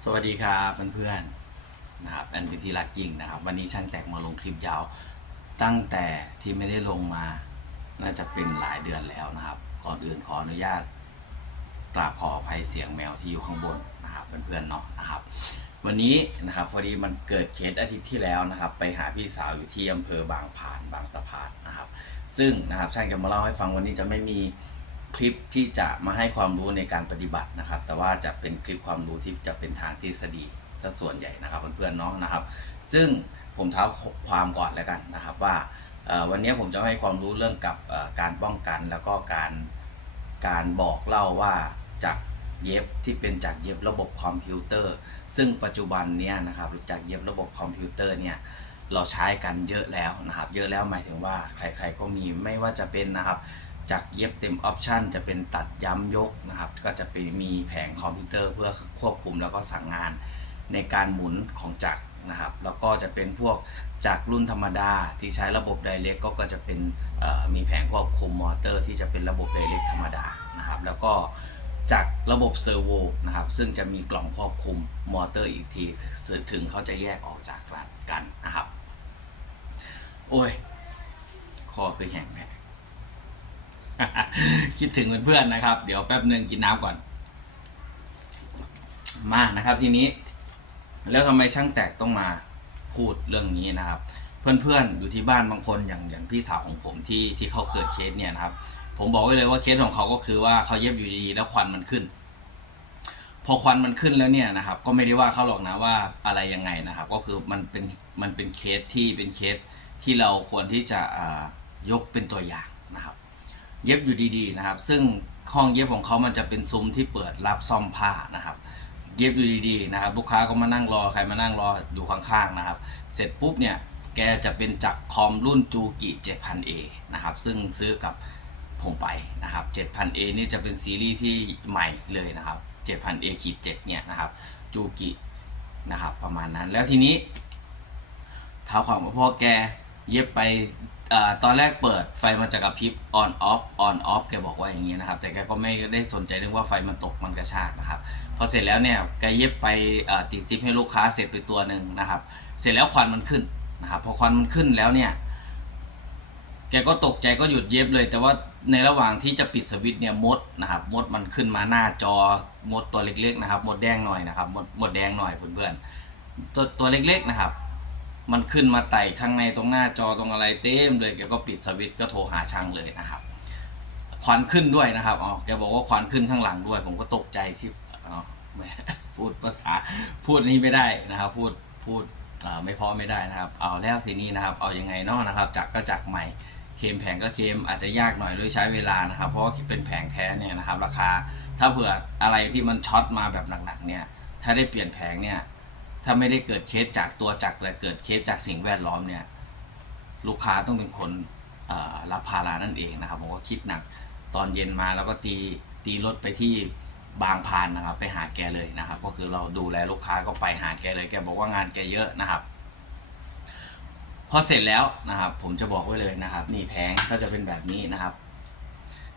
สวัสดีครับเพื่อนๆนะครับแอนเป็นที่รักจริงนะครับ วันนี้ช่างแตกมาลงคลิปยาว ตั้งแต่ที่ไม่ได้ลงมาน่าจะเป็นหลายเดือนแล้วนะครับ ก่อนอื่นขออนุญาตกราบขออภัยเสียงแมวที่อยู่ข้างบนนะครับเพื่อนๆเนาะนะครับ วันนี้นะครับพอดีมันเกิดเคสอาทิตย์ที่แล้วนะครับ ไปหาพี่สาวอยู่ที่อำเภอบางผานบางสะพานนะครับ ซึ่งนะครับช่างจะมาเล่าให้ฟังวันนี้จะไม่มี คลิปที่จะมาให้ความรู้ในการปฏิบัตินะครับ แต่ว่าจะเป็นคลิปความรู้ที่จะเป็นทางทฤษฎีซะส่วนใหญ่นะครับเพื่อนๆเนาะนะครับ ซึ่งผมเท้าความก่อนแล้วกันนะครับว่าวันนี้ผมจะให้ความรู้เรื่องกับการป้องกันแล้วก็การการบอกเล่าว่าจากเย็บที่เป็นจากเย็บระบบคอมพิวเตอร์ ซึ่งปัจจุบันเนี้ยนะครับจากเย็บระบบคอมพิวเตอร์เนี่ยเราใช้กันเยอะแล้วนะครับ เยอะแล้วหมายถึงว่าใครๆก็มีไม่ว่าจะเป็นนะครับ จากเย็บเต็มออปชันจะเป็นตัดย้ำยกนะครับ ก็จะไปมีแผงคอมพิวเตอร์เพื่อควบคุมแล้วก็สั่งงานในการหมุนของจักรนะครับ แล้วก็จะเป็นพวกจักรรุ่นธรรมดาที่ใช้ระบบไดเรกก็ก็จะเป็นมีแผงควบคุมมอเตอร์ที่จะเป็นระบบไดเรกธรรมดานะครับ แล้วก็จากระบบเซอร์โวนะครับ ซึ่งจะมีกล่องควบคุมมอเตอร์อีกทีถึงเขาจะแยกออกจากกันนะครับ โอ้ยคอคือแห้งแม่ คิดถึงเพื่อนๆนะครับ เดี๋ยวแป๊บหนึ่งกินน้ำก่อน มานะครับ ทีนี้ แล้วทำไมช่างแตกต้องมาพูดเรื่องนี้นะครับ เพื่อนๆอยู่ที่บ้านบางคนอย่างอย่างพี่สาวของผมที่ที่เขาเกิดเคสเนี่ยนะครับ ผมบอกไว้เลยว่าเคสของเขาก็คือว่าเขาเย็บอยู่ดีๆแล้วควันมันขึ้น พอควันมันขึ้นแล้วเนี่ยนะครับ ก็ไม่ได้ว่าเขาหรอกนะว่าอะไรยังไงนะครับ ก็คือมันเป็นมันเป็นเคสที่เป็นเคสที่เราควรที่จะอ่ายกเป็นตัวอย่าง เย็บอยู่ดีๆนะครับ ซึ่งห้องเย็บของเขามันจะเป็นซุ้มที่เปิดรับซ่อมผ้านะครับ เย็บอยู่ดีๆนะครับลูกค้าก็มานั่งรอใครมานั่งรออยู่ข้างๆนะครับ เสร็จปุ๊บเนี่ยแกจะเป็นจักรคอมรุ่นจูกิ 7000A นะครับซึ่งซื้อกับผมไปนะครับ 7000A นี่จะเป็นซีรีส์ที่ใหม่เลยนะครับ 7000A ขีด7เนี่ยนะครับจูกินะครับประมาณนั้นแล้วทีนี้เท้าความว่าพอแกเย็บไป ตอนแรกเปิดไฟมันจะกระพริบ on off on off แกบอกว่าอย่างนี้นะครับ แต่แกก็ไม่ได้สนใจเรื่องว่าไฟมันตกมันกระชากนะครับ พอเสร็จแล้วเนี่ยแกเย็บไปติดซิปให้ลูกค้าเสร็จไปตัวหนึ่งนะครับ เสร็จแล้วควันมันขึ้นนะครับ พอควันมันขึ้นแล้วเนี่ย แกก็ตกใจก็หยุดเย็บเลย แต่ว่าในระหว่างที่จะปิดสวิตช์เนี่ยมดนะครับ มดมันขึ้นมาหน้าจอมดตัวเล็กๆนะครับ มดแดงหน่อยนะครับ มดมดแดงหน่อยเพื่อนๆตัวตัวเล็กๆนะครับ มันขึ้นมาไต่ข้างในตรงหน้าจอตรงอะไรเต็มเลยแกก็ปิดสวิตช์ก็โทรหาช่างเลยนะครับควันขึ้นด้วยนะครับอ๋อแกบอกว่าควันขึ้นข้างหลังด้วย ผมก็ตกใจที่อ๋พูดภาษาพูดนี้ไม่ได้นะครับ พูดพูดไม่พอไม่ได้นะครับ เอาแล้วทีนี้นะครับ เอายังไงเนาะนะครับ จักรก็จักรใหม่เคมแผงก็เคมอาจจะยากหน่อยด้วยใช้เวลานะครับ เพราะว่าเป็นแผงแท้เนี่ยนะครับ ราคาถ้าเผื่ออะไรที่มันช็อตมาแบบหนักๆเนี่ย ถ้าได้เปลี่ยนแผงเนี่ย ถ้าไม่ได้เกิดเคสจากตัวจักรแต่เกิดเคสจากสิ่งแวดล้อมเนี่ยลูกค้าต้องเป็นคนรับภาระนั่นเองนะครับ ผมก็คิดหนักตอนเย็นมาแล้วก็ตีตีรถไปที่บางพานนะครับ ไปหาแกเลยนะครับ ก็คือเราดูแลลูกค้าก็ไปหาแกเลยแกบอกว่างานแกเยอะนะครับพอเสร็จแล้วนะครับ ผมจะบอกไว้เลยนะครับ นี่แผงก็จะเป็นแบบนี้นะครับ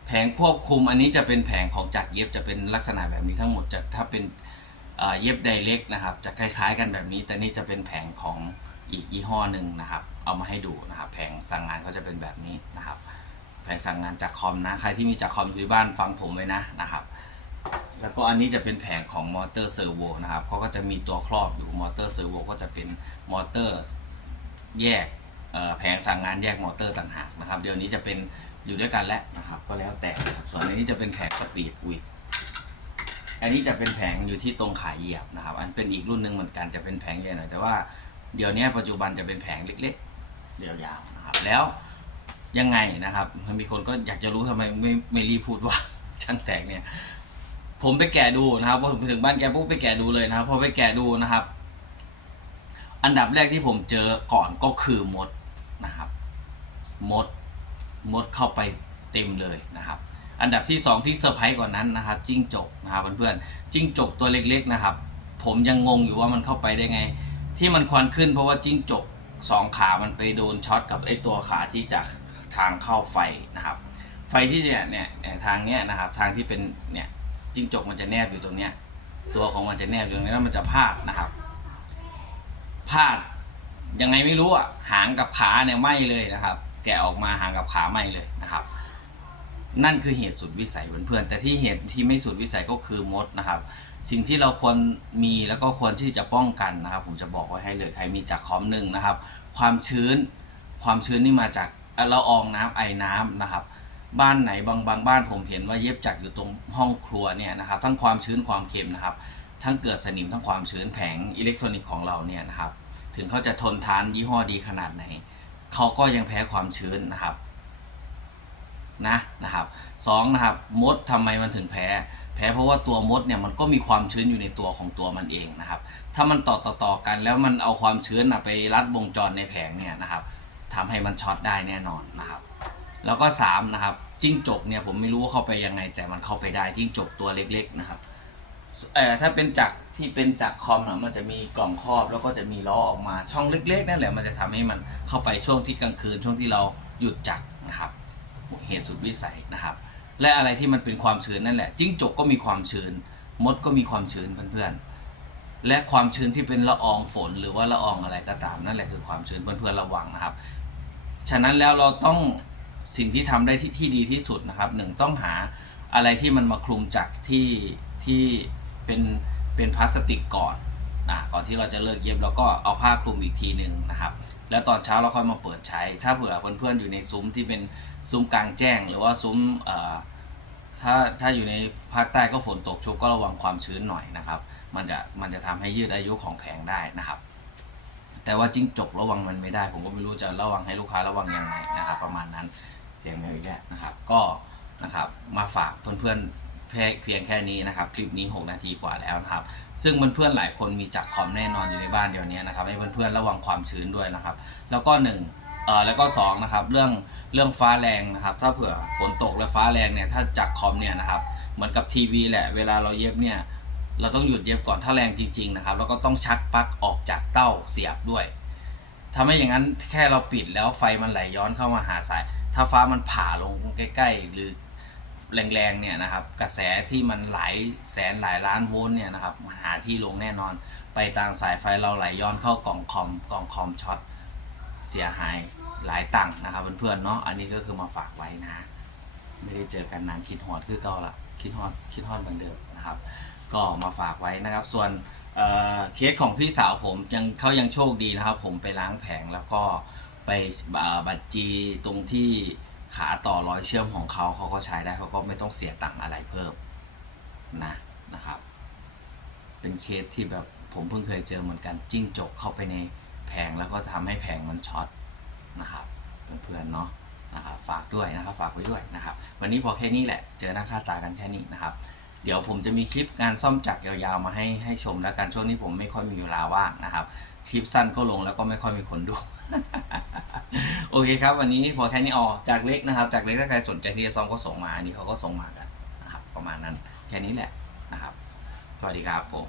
แผงควบคุมอันนี้จะเป็นแผงของจักรเย็บจะเป็นลักษณะแบบนี้ทั้งหมดจะถ้าเป็น เอ่อเย็บไดเรกนะครับ จะคล้ายๆ กันแบบนี้ แต่นี่จะเป็นแผงของอีกยี่ห้อหนึ่งนะครับ เอามาให้ดูนะครับ แผงสั่งงานก็จะเป็นแบบนี้นะครับ แผงสั่งงานจากคอมนะ ใครที่มีจากคอมอยู่ที่บ้านฟังผมไว้นะนะครับ แล้วก็อันนี้จะเป็นแผงของมอเตอร์เซอร์โวนะครับเขาก็จะมีตัวครอบอยู่มอเตอร์เซอร์โวก็จะเป็นมอเตอร์แยกแผงสั่งงานแยกมอเตอร์ต่างหากนะครับ เดี๋ยวนี้จะเป็นอยู่ด้วยกันแล้วนะครับ ก็แล้วแต่ส่วนนี้จะเป็นแผงสปีดอุย อันนี้จะเป็นแผงอยู่ที่ตรงขาเหยียบนะครับ อันเป็นอีกรุ่นหนึ่งเหมือนกันจะเป็นแผงใหญ่หน่อยแต่ว่าเดี๋ยวนี้ปัจจุบันจะเป็นแผงเล็กๆเดียวยาวนะครับ แล้วยังไงนะครับมันมีคนก็อยากจะรู้ทำไมไม่ไม่รีบพูดว่าช่างแตกเนี่ย ผมไปแกะดูนะครับพอผมถึงบ้านแกปุ๊บไปแกะดูเลยนะครับพอไปแกะดูนะครับ อันดับแรกที่ผมเจอก่อนก็คือมดนะครับ มดมดเข้าไปเต็มเลยนะครับ อันดับที่สองที่เซอร์ไพรส์กว่านั้นนะครับจิ้งจกนะครับเพื่อนๆจิ้งจกตัวเล็กๆนะครับ ผมยังงงอยู่ว่ามันเข้าไปได้ไง ที่มันควันขึ้นเพราะว่าจิ้งจกสองขามันไปโดนช็อตกับไอ้ตัวขาที่จากทางเข้าไฟนะครับ ไฟที่เนี่ยเนี่ยเนี่ยทางเนี้ยนะครับทางที่เป็นเนี่ยจิ้งจกมันจะแนบอยู่ตรงเนี้ยตัวของมันจะแนบอยู่ตรงนี้แล้วมันจะพาดนะครับพาดยังไงไม่รู้อะหางกับขาเนี่ยไหมเลยนะครับ แกะออกมาหางกับขาไหมเลยนะครับ นั่นคือเหตุสุดวิสัยเพื่อนๆแต่ที่เหตุที่ไม่สุดวิสัยก็คือมดนะครับ สิ่งที่เราควรมีแล้วก็ควรที่จะป้องกันนะครับ ผมจะบอกไว้ให้เลยใครมีจากคอมหนึ่งนะครับ ความชื้น ความชื้นนี่มาจากละอองน้ำไอน้ำนะครับ บ้านไหนบางบางบ้านผมเห็นว่าเย็บจักรอยู่ตรงห้องครัวเนี่ยนะครับ ทั้งความชื้นความเค็มนะครับ ทั้งเกิดสนิมทั้งความชื้นแผงอิเล็กทรอนิกส์ของเราเนี่ยนะครับ ถึงเขาจะทนทานยี่ห้อดีขนาดไหนเขาก็ยังแพ้ความชื้นนะครับ นะนะครับสองนะครับมดทำไมมันถึงแพ้แพ้เพราะว่าตัวมดเนี่ยมันก็มีความชื้นอยู่ในตัวของตัวมันเองนะครับ ถ้ามันต่อต่อต่อกันแล้วมันเอาความชื้นนะไปรัดวงจรในแผงเนี่ยนะครับทำให้มันช็อตได้แน่นอนนะครับ แล้วก็สามนะครับจิ้งจกเนี่ยผมไม่รู้ว่าเข้าไปยังไง แต่มันเข้าไปได้จิ้งจกตัวเล็กๆนะครับเอ่อถ้าเป็นจักรที่เป็นจักรคอมอะมันจะมีกล่องครอบแล้วก็จะมีล้อออกมาช่องเล็ก ๆ นั่นแหละมันจะทำให้มันเข้าไปช่วงที่กลางคืนช่วงที่เราหยุดจักรนะครับ เหตุสุดวิสัยนะครับ และอะไรที่มันเป็นความชื้นนั่นแหละจิ้งจกก็มีความชื้น มดก็มีความชื้นเพื่อนๆและความชื้นที่เป็นละอองฝนหรือว่าละอองอะไรก็ตามนั่นแหละคือความชื้นเพื่อนๆระวังนะครับ ฉะนั้นแล้วเราต้องสิ่งที่ทำได้ที่ที่ดีที่สุดนะครับหนึ่งต้องหาอะไรที่มันมาคลุมจักรที่ที่เป็นเป็นพลาสติกก่อน นะก่อนที่เราจะเลิกเย็บเราก็เอาผ้าคลุมอีกทีหนึ่งนะครับ แล้วตอนเช้าเราค่อยมาเปิดใช้ ถ้าเผื่อเพื่อนๆอยู่ในซุ้มที่เป็นซุ้มกลางแจ้ง หรือว่าซุ้มถ้าถ้าอยู่ในภาคใต้ก็ฝนตกชุกก็ระวังความชื้นหน่อยนะครับ มันจะมันจะทำให้ยืดอายุของแผงได้นะครับ แต่ว่าจิ้งจกระวังมันไม่ได้ ผมก็ไม่รู้จะระวังให้ลูกค้าระวังยังไงนะครับ ประมาณนั้นเสียงเมย์อีกแล้วนะครับ ก็นะครับมาฝากเพื่อนๆ เพียงแค่นี้นะครับคลิปนี้ 6 นาทีกว่าแล้วนะครับ ซึ่งเพื่อนๆหลายคนมีจักรคอมแน่นอนอยู่ในบ้านเดี๋ยวนี้นะครับให้เพื่อนๆระวังความชื้นด้วยนะครับ แล้วก็หนึ่งเอ่อแล้วก็สองนะครับเรื่องเรื่องฟ้าแรงนะครับ ถ้าเผื่อฝนตกและฟ้าแรงเนี่ยถ้าจักรคอมเนี่ยนะครับเหมือนกับทีวีแหละเวลาเราเย็บเนี่ยเราต้องหยุดเย็บก่อนถ้าแรงจริงๆนะครับแล้วก็ต้องชักปลั๊กออกจากเต้าเสียบด้วยถ้าไม่อย่างนั้นแค่เราปิดแล้วไฟมันไหลย้อนเข้ามาหาสาย ถ้าฟ้ามันผ่าลงใกล้ ๆ หรือ แรงๆเนี่ยนะครับกระแสที่มันหลายแสนหลายล้านโวลต์เนี่ยนะครับหาที่ลงแน่นอน ไปตามสายไฟเราไหลย้อนเข้ากล่องคอมกล่องคอมช็อตเสียหายหลายตังค์นะครับเพื่อนๆเนาะอันนี้ก็คือมาฝากไว้นะ ไม่ได้เจอกันนานคิดฮอดคือเก่าละคิดฮอดคิดฮอดเหมือนเดิมนะครับ ก็มาฝากไว้นะครับ ส่วนเเคสของพี่สาวผมยังเขายังโชคดีนะครับ ผมไปล้างแผงแล้วก็ไปบัตรจีตรงที่ ขาต่อรอยเชื่อมของเขาเขาก็ใช้ได้เขาก็ไม่ต้องเสียตังค์อะไรเพิ่มนะนะครับ เป็นเคสที่แบบผมเพิ่งเคยเจอเหมือนกันจิ้งจกเข้าไปในแผงแล้วก็ทำให้แผงมันช็อตนะครับเพื่อนๆเนาะนะครับฝากด้วยนะครับฝากไว้ด้วยนะครับ วันนี้พอแค่นี้แหละเจอหน้าค่าตากันแค่นี้นะครับ เดี๋ยวผมจะมีคลิปงานซ่อมจักรยาวๆมาให้ให้ชมแล้วกันช่วงนี้ผมไม่ค่อยมีเวลาว่างนะครับคลิปสั้นก็ลงแล้วก็ไม่ค่อยมีคนดู โอเคครับ วันนี้พอแค่นี้ออกจากเล็กนะครับ จากเล็กถ้าใครสนใจที่จะซ่อมก็ส่งมาอันนี้เขาก็ส่งมากันนะครับ ประมาณนั้นแค่นี้แหละนะครับ สวัสดีครับผม